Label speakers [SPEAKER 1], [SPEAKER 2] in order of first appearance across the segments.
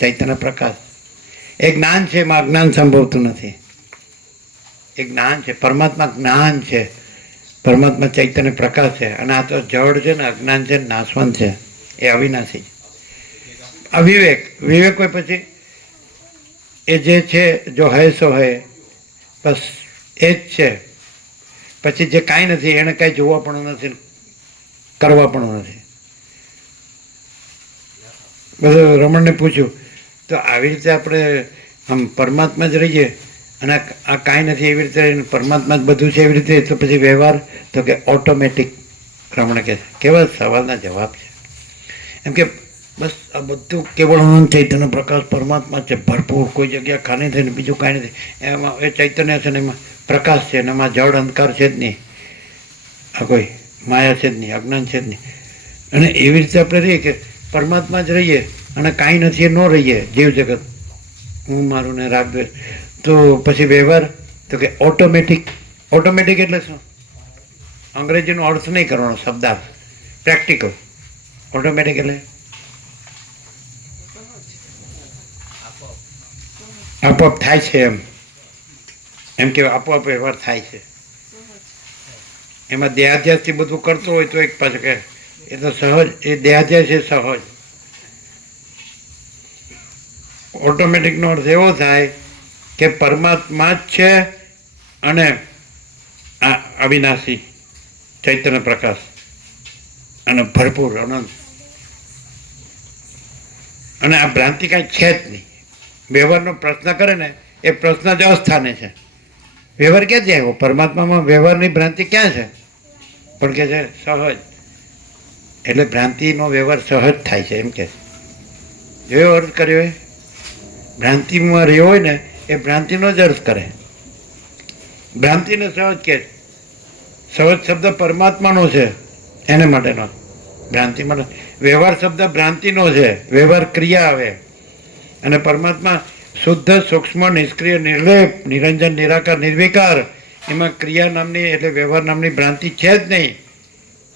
[SPEAKER 1] ચૈતન્ય પ્રકાશ. એ જ્ઞાન છે, એમાં અજ્ઞાન સંભવતું નથી. એ જ્ઞાન છે, પરમાત્મા જ્ઞાન છે. પરમાત્મા ચૈતન્ય પ્રકાશ છે. અને આ તો જળ છે ને, અજ્ઞાન છે નાશવંત છે. એ અવિનાશી અવિવેક. વિવેક હોય પછી એ જે છે, જો હે સો હે, બસ એ જ છે. પછી જે કાંઈ નથી, એને કાંઈ જોવા પણ નથી, કરવા પણ નથી. બધું રમણને પૂછ્યું. તો આવી રીતે આપણે આમ પરમાત્મા જ રહીએ અને આ- કાંઈ નથી એવી રીતે પરમાત્મા જ બધું છે એવી રીતે તો પછી વ્યવહાર તો કે ઓટોમેટિક રમણ કે કેવા સવાલના જવાબ છે. એમ કે બસ આ બધું કેવળ અનંત ચૈતન્ય પ્રકાશ પરમાત્મા છે. ભરપૂર કોઈ જગ્યા ખાલી થઈને બીજું કાંઈ નથી. એમાં એ ચૈતન્ય છે ને એમાં પ્રકાશ છે ને એમાં જળ અંધકાર છે જ નહીં. આ કોઈ માયા છે જ નહીં, અજ્ઞાન છે જ નહીં. અને એવી રીતે આપણે રહીએ કે પરમાત્મા જ રહીએ અને કાંઈ નથી, એ ન રહીએ, જીવ જગત. હું મારું ને રાખ દ્વેષ. તો પછી વ્યવહાર, તો કે ઓટોમેટિક ઓટોમેટિક એટલે શું? અંગ્રેજીનો અર્થ નહીં કરવાનો, શબ્દાર્થ. પ્રેક્ટિકલ ઓટોમેટિક એટલે? આપોઆપ થાય છે એમ. એમ કે આપોઆપ વ્યવહાર થાય છે. એમાં દેહાધ્યાસથી બધું કરતો હોય તો એક પાછું કે, એ તો સહજ, એ દેહાધ્યાસ છે સહજ. ઓટોમેટિકનો અર્થ એવો થાય કે પરમાત્મા જ છે અને આ અવિનાશી ચૈતન્ય પ્રકાશ અને ભરપૂર અનંત. અને આ ભ્રાંતિ કાંઈ છે જ નહીં. વ્યવહારનો પ્રશ્ન કરે ને, એ પ્રશ્ન જ અસ્થાને છે. વ્યવહાર ક્યાંથી આવ્યો? પરમાત્મામાં વ્યવહારની ભ્રાંતિ ક્યાં છે? પણ કે છે સહજ. એટલે ભ્રાંતિનો વ્યવહાર સહજ થાય છે એમ કે જોયો અર્થ કર્યો હોય ભ્રાંતિમાં રહ્યો હોય ને, એ ભ્રાંતિનો જ અર્થ કરે. ભ્રાંતિને સહજ કે, સહજ શબ્દ પરમાત્માનો છે, એને માટેનો. ભ્રાંતિ માટે વ્યવહાર શબ્દ ભ્રાંતિનો છે, વ્યવહાર ક્રિયા આવે. અને પરમાત્મા શુદ્ધ, સૂક્ષ્મ, નિષ્ક્રિય, નિર્લેપ, નિરંજન, નિરાકાર, નિર્વિકાર, એમાં ક્રિયા નામની એટલે વ્યવહાર નામની ભ્રાંતિ છે જ નહીં.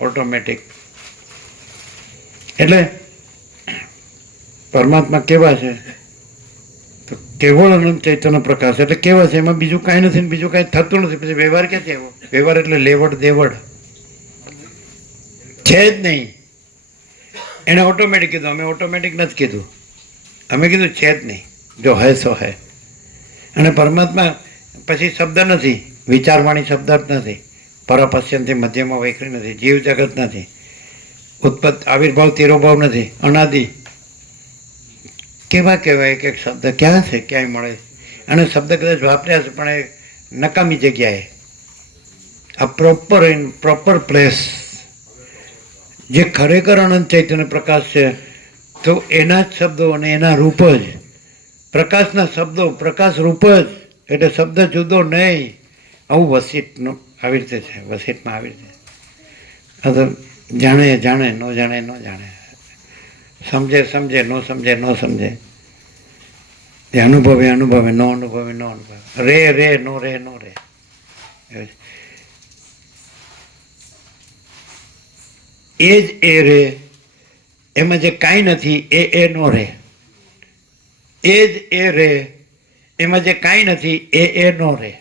[SPEAKER 1] ઓટોમેટિક એટલે પરમાત્મા કેવા છે? કેવળ અનંત ચૈતન્ય પ્રકાશ એટલે કેવા છે. એમાં બીજું કાંઈ નથી બીજું કાંઈ થતું નથી. પછી વ્યવહાર ક્યાંથી આવ્યો? વ્યવહાર એટલે લેવડ દેવડ. છે જ નહીં. એણે ઓટોમેટિક કીધું. અમે ઓટોમેટિક નથી કીધું. અમે કીધું છે જ નહીં. જો હે સો હે. અને પરમાત્મા પછી શબ્દ નથી. વિચારવાણી શબ્દ જ નથી. પરપશ્યંથી મધ્યમાં વૈખરી નથી. જીવ જગત નથી. ઉત્પત્ત આવિર્ભાવ, તિરોભાવ નથી. અનાદિ કેવા કહેવાય એક શબ્દ ક્યાં છે, ક્યાંય મળે? અને શબ્દ કદાચ વાપર્યા છે, પણ એ નકામી જગ્યાએ. આ પ્રોપર ઇન પ્રોપર પ્લેસ જે ખરેખર અનંત ચૈતન્ય પ્રકાશ છે, તો એના જ શબ્દો અને એના રૂપ જ. પ્રકાશના શબ્દો, પ્રકાશ રૂપ જ. એટલે શબ્દ જુદો નહીં. આવું વસીટનું આવી રીતે છે વસીટમાં આવી રીતે. જાણે જાણે, ન જાણે ન જાણે. સમજે સમજે ન સમજે ન સમજે એ અનુભવે અનુભવે ન અનુભવે ન અનુભવે રે રે નો રે નો રે એવું છે. એ જ એ રે એમાં જે કાંઈ નથી એ એ નો રે એ જ એ રે એમાં જે કાંઈ નથી એ એ નો રે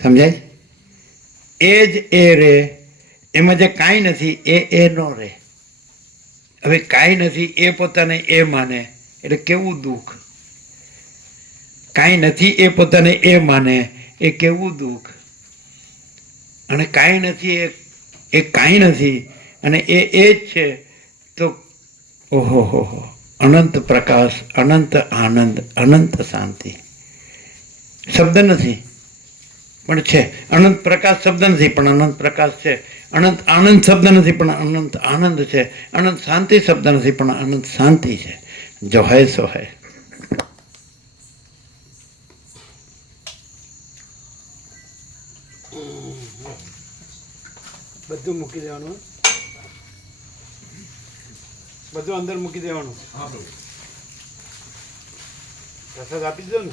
[SPEAKER 1] સમજાય એ જ એ રે એમાં જે કાંઈ નથી એ એ નો રે હવે કાંઈ નથી, એ પોતાને એ માને. એટલે કેવું દુઃખ? કાંઈ નથી, એ પોતાને એ માને. એ કેવું દુઃખ? અને કાંઈ નથી, એ એ કાંઈ નથી. અને એ એ જ છે. તો ઓહો, હો હો. અનંત પ્રકાશ, અનંત આનંદ, અનંત શાંતિ. શબ્દ નથી. પણ છે. અનંત પ્રકાશ શબ્દ નથી પણ અનંત પ્રકાશ છે. અનંત આનંદ શબ્દ નથી પણ અનંત આનંદ છે. અનંત શાંતિ શબ્દ નથી પણ અનંત શાંતિ છે. જો હૈ સો હૈ.
[SPEAKER 2] બધું મૂકી દેવાનું. બધું અંદર મૂકી દેવાનું. પ્રસાદ આપી દો ને?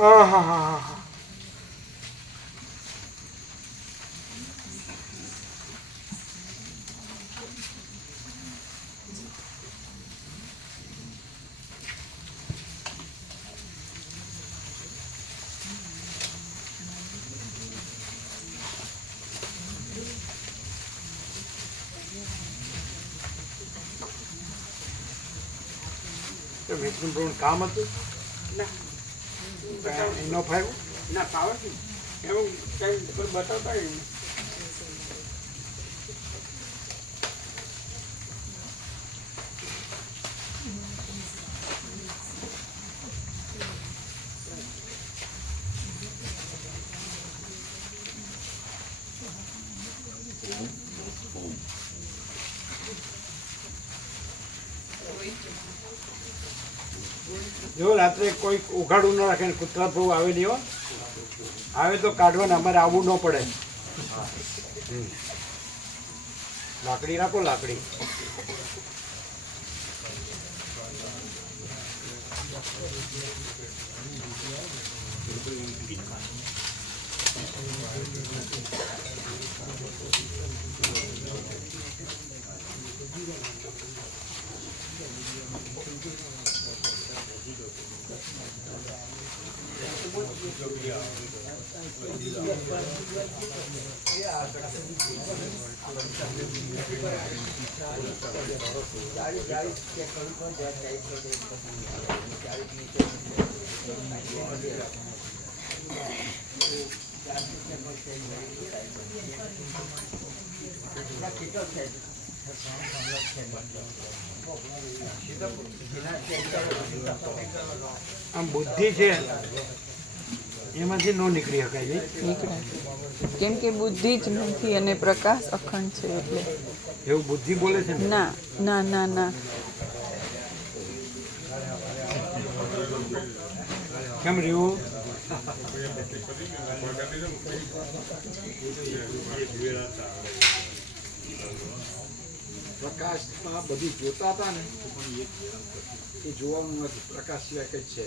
[SPEAKER 1] Ah. Eu entro Bruno, calma.
[SPEAKER 3] ના
[SPEAKER 1] એનો
[SPEAKER 3] ના ફાવે એવું કોઈ બતાવતા
[SPEAKER 1] જો રાત્રે કોઈ ઉઘાડું ન રાખે કૂતરા પ્રભુ આવે નહીં હો આવે તો કાઢવાને અમારે આવવું ન પડે. લાકડી રાખો, લાકડી. આમ બુદ્ધિ છે એમાંથી ન નીકળી શકાય નહીં
[SPEAKER 4] નીકળે. કેમ કે બુદ્ધિ જ નથી અને પ્રકાશ અખંડ છે એટલે.
[SPEAKER 1] એવું બુદ્ધિ બોલે છે ને?
[SPEAKER 4] ના ના ના ના.
[SPEAKER 1] કેમ રહ્યું?
[SPEAKER 2] પ્રકાશમાં બધું જોતા હતા ને એ જોવાનું નથી. પ્રકાશ સિવાય કંઈ છે.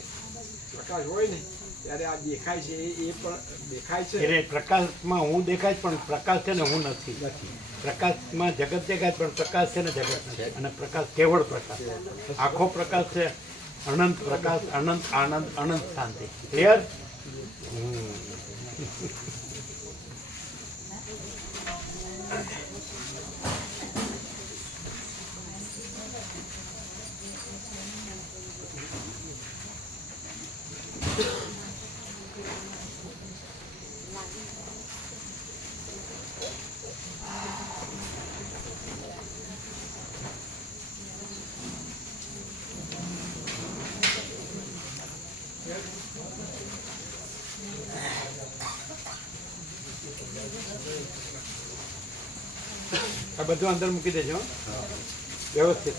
[SPEAKER 2] પ્રકાશ હોય ને ત્યારે આ દેખાય છે એ પણ દેખાય છે.
[SPEAKER 1] એટલે પ્રકાશમાં હું દેખાય પણ પ્રકાશ છે ને હું નથી. પ્રકાશમાં જગત દેખાય પણ પ્રકાશ છે ને જગત નથી. અને પ્રકાશ કેવળ પ્રકાશ. આખો પ્રકાશ છે અનંત પ્રકાશ અનંત આનંદ અનંત શાંતિ. ક્લિયર આ બધું અંદર મૂકી દેજો. વ્યવસ્થિત.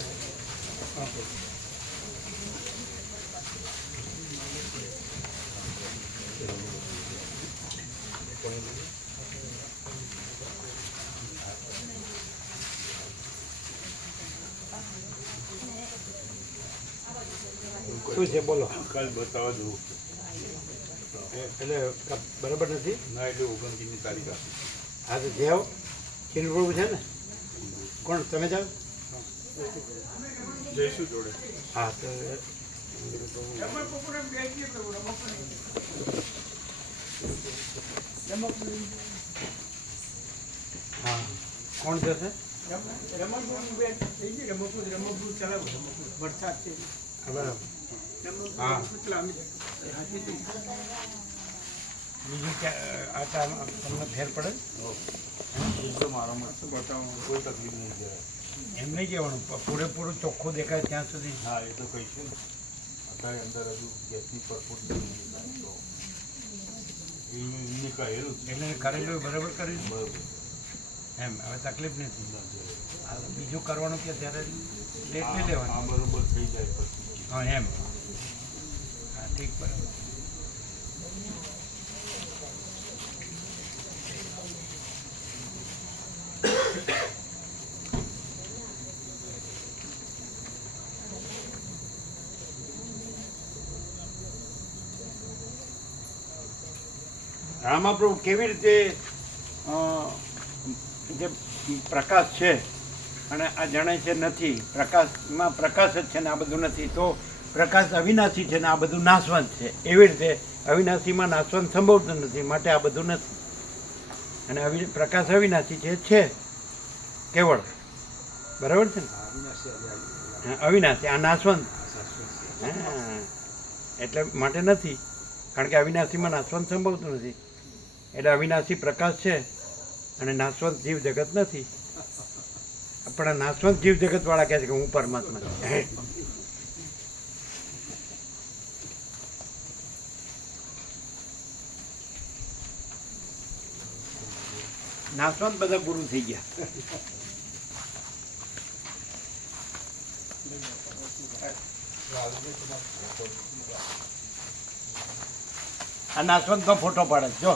[SPEAKER 1] શું છે? બોલો.
[SPEAKER 5] કાલ બતાવવા જવું
[SPEAKER 1] એટલે બરાબર નથી?
[SPEAKER 5] ના એટલે ઓગણત્રીસની તારીખ આપી.
[SPEAKER 1] હા તો જેવ. કિનપ્રભુ છે ને? કોણ? તમે જાઓ?
[SPEAKER 5] જઈશું જોડે.
[SPEAKER 1] હા તો હા. કોણ જશે
[SPEAKER 3] વરસાદ છે
[SPEAKER 1] બરાબર હા. બીજું ક્યાં આ કામ તમને ફેર પડે?
[SPEAKER 5] એકદમ મારો જ બતાવવાનું કોઈ તકલીફ નહીં જરાય
[SPEAKER 1] એમ નહીં કહેવાનું પૂરેપૂરું ચોખ્ખું દેખાય ત્યાં સુધી.
[SPEAKER 5] હા એ તો કહીશું અત્યારે અંદર હજુ ગેસની તો. એ એમને કહેલું
[SPEAKER 1] એટલે કરેલું બરાબર કર્યું
[SPEAKER 5] બરાબર.
[SPEAKER 1] એમ હવે તકલીફ નથી. બીજું કરવાનું કે ત્યારે લેટ નહીં
[SPEAKER 5] આ
[SPEAKER 1] લેવાનું
[SPEAKER 5] બરોબર થઈ જાય પછી.
[SPEAKER 1] હા એમ. હા ઠીક બરાબર. રામાપ્રભુ કેવી રીતે જે પ્રકાશ છે અને આ જાણે છે નથી પ્રકાશમાં પ્રકાશ જ છે ને આ બધું નથી તો પ્રકાશ અવિનાશી છે ને આ બધું નાશવંત છે. એવી રીતે અવિનાશીમાં નાશવંત સંભવતું નથી માટે આ બધું નથી. અને અવિ પ્રકાશ અવિનાશી છે છે કેવળ. બરાબર છે ને?
[SPEAKER 2] અવિનાશી
[SPEAKER 1] આ નાશવંત. હા. એટલે માટે નથી કારણ કે અવિનાશીમાં નાશવંત સંભવતું નથી. એટલે અવિનાશી પ્રકાશ છે અને નાશવંત જીવ જગત નથી. પણ નાશવંત જીવ જગત વાળા કહે છે કે હું પરમાત્મા. નાશવંત બધા ગુરુ થઈ ગયા. આ નાશવંતનો ફોટો પાડે. જો.